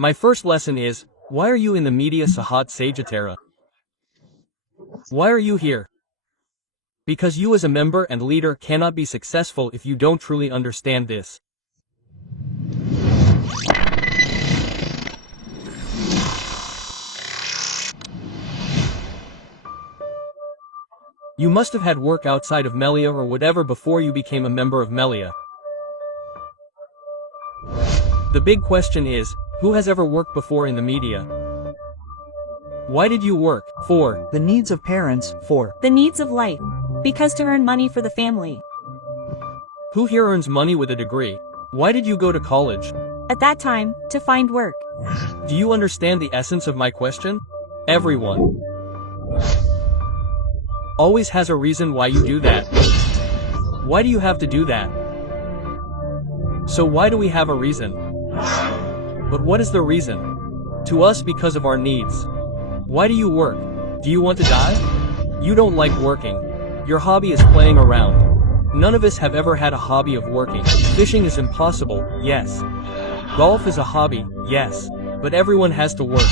My first lesson is, why are you in the MELIA SEHAT SEJAHTERA? Why are you here? Because you as a member and leader cannot be successful if you don't truly understand this. You must have had work outside of MELIA or whatever before you became a member of MELIA. The big question is, who has ever worked before in the media? Why did you work? For the needs of parents, for the needs of life. Because to earn money for the family. Who here earns money with a degree? Why did you go to college? At that time, to find work. Do you understand the essence of my question? Everyone always has a reason why you do that. Why do you have to do that? So why do we have a reason? But what is the reason? To us, because of our needs. Why do you work? Do you want to die? You don't like working. Your hobby is playing around. None of us have ever had a hobby of working. Fishing is impossible, yes. Golf is a hobby, yes. But everyone has to work.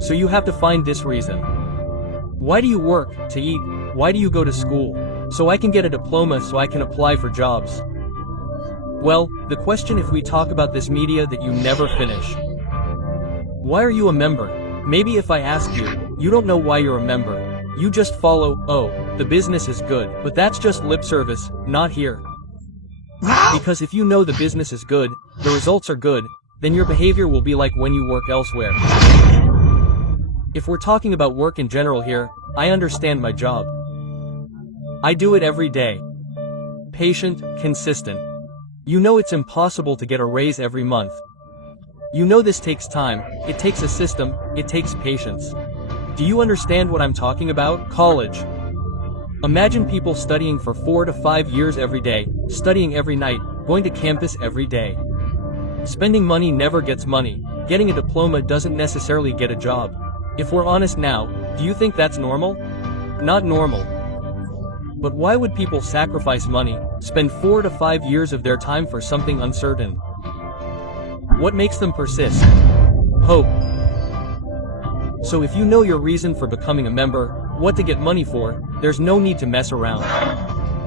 So you have to find this reason. Why do you work? To eat. Why do you go to school? So I can get a diploma so I can apply for jobs. Well, the question if we talk about this media that you never finish. Why are you a member? Maybe if I ask you, you don't know why you're a member. You just follow, oh, the business is good, but that's just lip service, not here. Because if you know the business is good, the results are good, then your behavior will be like when you work elsewhere. If we're talking about work in general here, I understand my job. I do it every day. Patient, consistent. You know it's impossible to get a raise every month. You know this takes time, it takes a system, it takes patience. Do you understand what I'm talking about? College. Imagine people studying for 4 to 5 years every day, studying every night, going to campus every day. Spending money never gets money. Getting a diploma doesn't necessarily get a job. If we're honest now, do you think that's normal? Not normal. But why would people sacrifice money, spend 4 to 5 years of their time for something uncertain? What makes them persist? Hope. So if you know your reason for becoming a member, what to get money for, there's no need to mess around.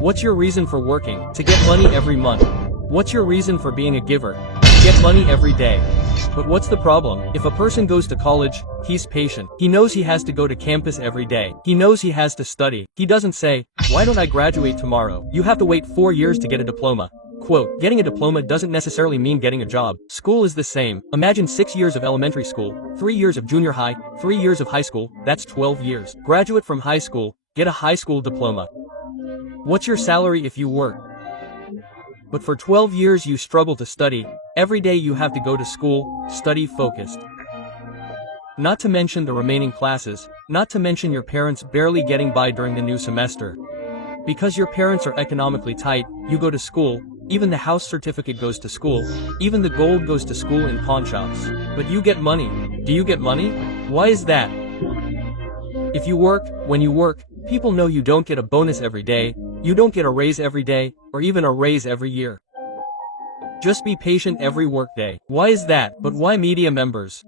What's your reason for working? To get money every month. What's your reason for being a giver? To get money every day. But what's the problem? If a person goes to college, he's patient. He knows he has to go to campus every day. He knows he has to study. He doesn't say, why don't I graduate tomorrow? You have to wait 4 years to get a diploma. Quote, getting a diploma doesn't necessarily mean getting a job. School is the same. Imagine 6 years of elementary school, 3 years of junior high, 3 years of high school, that's 12 years. Graduate from high school, get a high school diploma. What's your salary if you work? But for 12 years you struggle to study. Every day you have to go to school, study focused. Not to mention the remaining classes, not to mention your parents barely getting by during the new semester. Because your parents are economically tight, you go to school, even the house certificate goes to school, even the gold goes to school in pawn shops. But you get money. Do you get money? Why is that? If you work, when you work, people know you don't get a bonus every day, you don't get a raise every day, or even a raise every year. Just be patient every workday. Why is that? But why media members?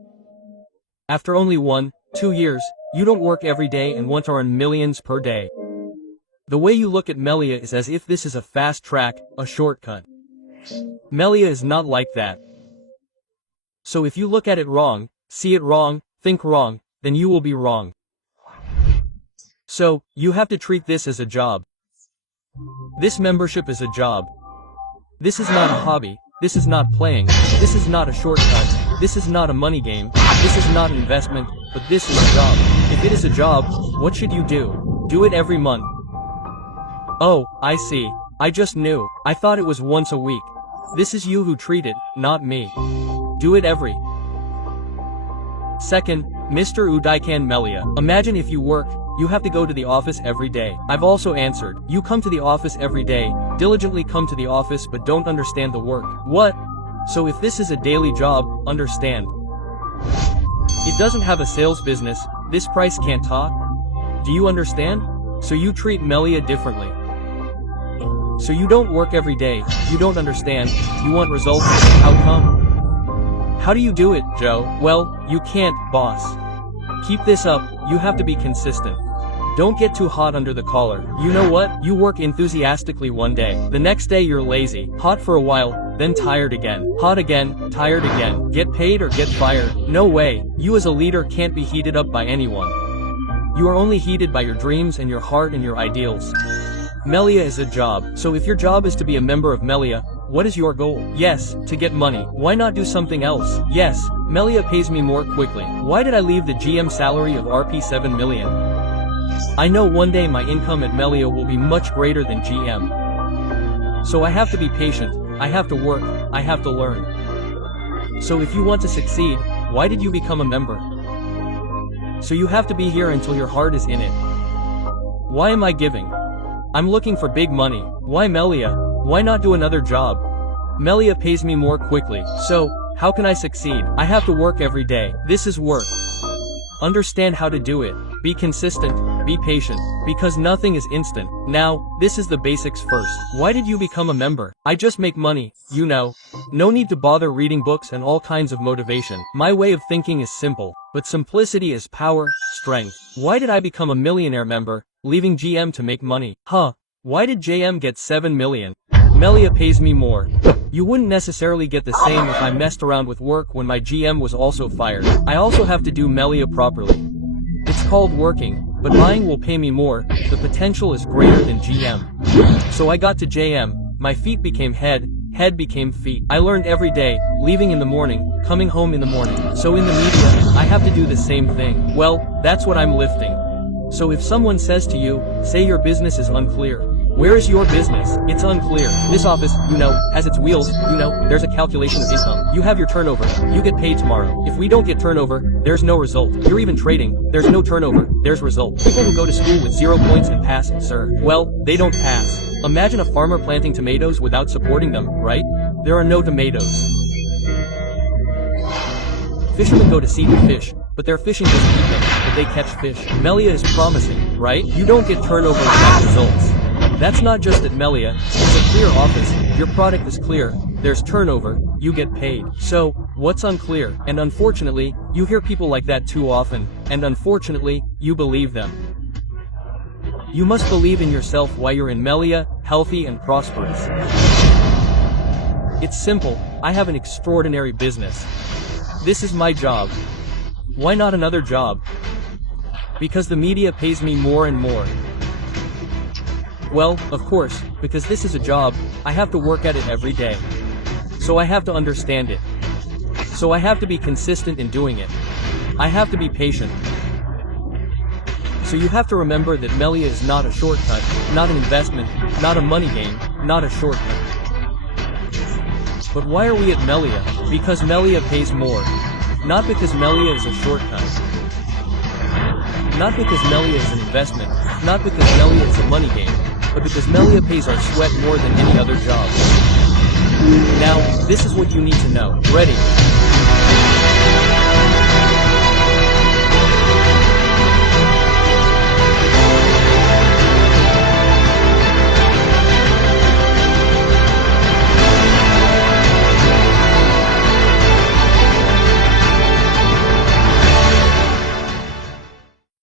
After only 1, 2 years, you don't work every day and want to earn millions per day. The way you look at MELIA is as if this is a fast track, a shortcut. MELIA is not like that. So if you look at it wrong, see it wrong, think wrong, then you will be wrong. So, you have to treat this as a job. This membership is a job. This is not a hobby, this is not playing, this is not a shortcut, this is not a money game, this is not an investment, but this is a job. If it is a job, what should you do? Do it every month. Oh, I see. I just knew. I thought it was once a week. This is you who treat it, not me. Do it every. Second, Mr. Udaikan MELIA. Imagine if you work, you have to go to the office every day. I've also answered. You come to the office every day, diligently come to the office but don't understand the work. What? So if this is a daily job, understand. It doesn't have a sales business, this price can't talk. Do you understand? So you treat MELIA differently. So you don't work every day, you don't understand, you want results, how come? How do you do it, Joe? Well, you can't, boss. Keep this up, you have to be consistent. Don't get too hot under the collar. You know what? You work enthusiastically one day. The next day you're lazy, hot for a while, then tired again. Hot again, tired again. Get paid or get fired. No way. You as a leader can't be heated up by anyone. You are only heated by your dreams and your heart and your ideals. MELIA is a job, so if your job is to be a member of MELIA, what is your goal? Yes, to get money. Why not do something else? Yes, MELIA pays me more quickly. Why did I leave the GM salary of Rp 7 million? I know one day my income at MELIA will be much greater than GM. So I have to be patient, I have to work, I have to learn. So if you want to succeed, why did you become a member? So you have to be here until your heart is in it. Why am I giving? I'm looking for big money. Why MELIA? Why not do another job? MELIA pays me more quickly, so, how can I succeed? I have to work every day. This is work. Understand how to do it. Be consistent, be patient, because nothing is instant. Now, this is the basics first. Why did you become a member? I just make money, you know. No need to bother reading books and all kinds of motivation. My way of thinking is simple, but simplicity is power, strength. Why did I become a millionaire member, leaving GM to make money? Why did JM get 7 million? MELIA pays me more. You wouldn't necessarily get the same if I messed around with work when my GM was also fired. I also have to do MELIA properly. It's called working, but buying will pay me more. The potential is greater than GM. So I got to JM, my feet became head became feet. I learned every day, leaving in the morning, coming home in the morning. So in the media, I have to do the same thing. Well, that's what I'm lifting. So if someone says to you, say your business is unclear. Where is your business? It's unclear. This office, you know, has its wheels, you know, there's a calculation of income. You have your turnover, you get paid tomorrow. If we don't get turnover, there's no result. You're even trading, there's no turnover, there's result. People who go to school with 0 points and pass, sir, well, they don't pass. Imagine a farmer planting tomatoes without supporting them, right? There are no tomatoes. Fishermen go to sea to fish, but their fishing doesn't eat them, but they catch fish. MELIA is promising, right? You don't get turnover without results. That's not just at MELIA, it's a clear office, your product is clear, there's turnover, you get paid. So, what's unclear? And unfortunately, you hear people like that too often, and unfortunately, you believe them. You must believe in yourself while you're in MELIA, healthy and prosperous. It's simple, I have an extraordinary business. This is my job. Why not another job? Because the media pays me more and more. Well, of course, because this is a job, I have to work at it every day. So I have to understand it. So I have to be consistent in doing it. I have to be patient. So you have to remember that MELIA is not a shortcut, not an investment, not a money game, not a shortcut. But why are we at MELIA? Because MELIA pays more. Not because MELIA is a shortcut. Not because MELIA is an investment, not because MELIA is a money game, but because MELIA pays our sweat more than any other job. Now, this is what you need to know. Ready?